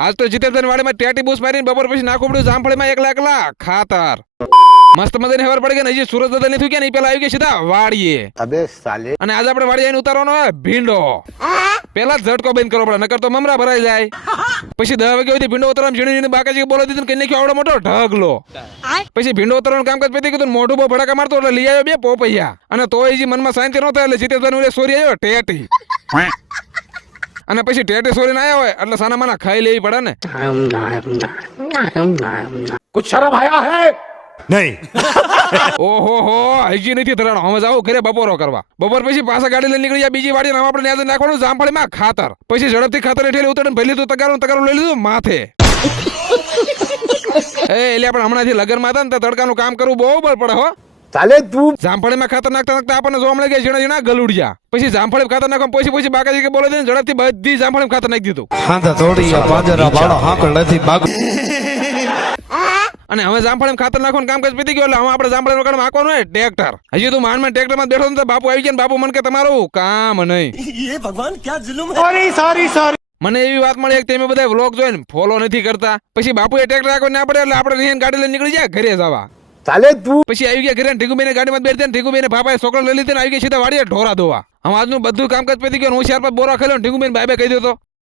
આજ તો જીતેન્દ્ર વાડીમાં ટેટી બૂસ મારીને બપોર પછી નાખું પડ્યું જામફળીમાં એકલા ખાતર મસ્ત મજાની ખબર પડી ગઈ ને હજી સુરત દાદા નથી ગયા ને પેલા આવી ગયા સીધા વાડીએ અબે સાલે અને આજે આપણે વાડીએ ઉતારવાનો હોય ભીંડો પેલા જ ઝટકો બંધ કરવો પડે નકર તો મમરા ભરાઈ જાય પછી 10 વાગે સુધી ભીંડો ઉતારવા ઝીણી બાકાજી બોલાવી દીધું કઈ નાખ્યો આવડો મોટો ઢગલો પછી ભીંડો ઉતારવાનું કામકાજ પતી ગયું મોઢું બહુ ભડાકા મારતો એટલે લઈ આવ્યો 2 પોપૈયા અને તોય જે મનમાં શાંતિ ન થાય એટલે જીતેન્દ્ર સોરી આવ્યો ટેટી અને પછી ટેટી સોરીને આવ્યા હોય એટલે સાના માના ખાઈ લેવી પડે ને कुछ शर्म आया है नहीं ઓહો હો હજી નથી ધરાણો હવે જાવ ઘરે બપોરો કરવા બપોર પછી પાછા ગાડી લઈને નીકળી ગયા બીજી વાડી નામ આપણે ન્યાજ નાખવાનું જામફળીમાં ખાતર પછી ઝડપથી ખાતર ઠેલી ઉતરીને ભરી લીધું તગારું લઈ લીધું માથે એટલે આપણે હમણાંથી લગનમાં હતા ને તો તડકાનું કામ કરવું બહુ બળ પડે હો साले तू જામફળીમાં ખાતર નાખતા આપણને જોવા મળે ગયા ઝીણા ગલુડિયા પછી જામફળી ખાતર નાખવા પછી બાકાજી કે બોલે દે ઝડપથી બધી જામફળી ખાતર નાખી દીધું હા તો થોડી બાજરા બાળો હાકળ નથી બાગ અને હવે જામફળી ખાતર નાખવાનું કામકાજ પતી ગયું એટલે હવે આપણે જામફળી વગાડવા હાંકવાનું હોય ટ્રેક્ટર હજી તું માંડ ટ્રેક્ટરમાં બેઠો તો બાપુ આવી ગયા ને બાપુ મને કે તમારું કામ નહીં ये भगवान क्या जुल्म है। सॉरी મને એવી વાત મળી કે તમે બધા વ્લોગ જોઈને ફોલો નથી કરતા પછી બાપુએ ટ્રેક્ટર રાખવા ના પડે એટલે આપણે રીહન ગાડી લઈને નીકળી જાય ઘરે જવા साले तू પછી આવી ગયા ઘરે ઢીગુબેને ગાડીમાં બેઠી ને ઢીગુબેને ભાપાએ છોકરો લઈ લીધી ને આવી ગયા સીધા વાડીએ ઢોરા ધોવા હવે આજનું બધું કામકાજ પતી ગયું હું 4-5 બોરા ખાઈ લઉં ઢીગુબેન બાય કહી દો તો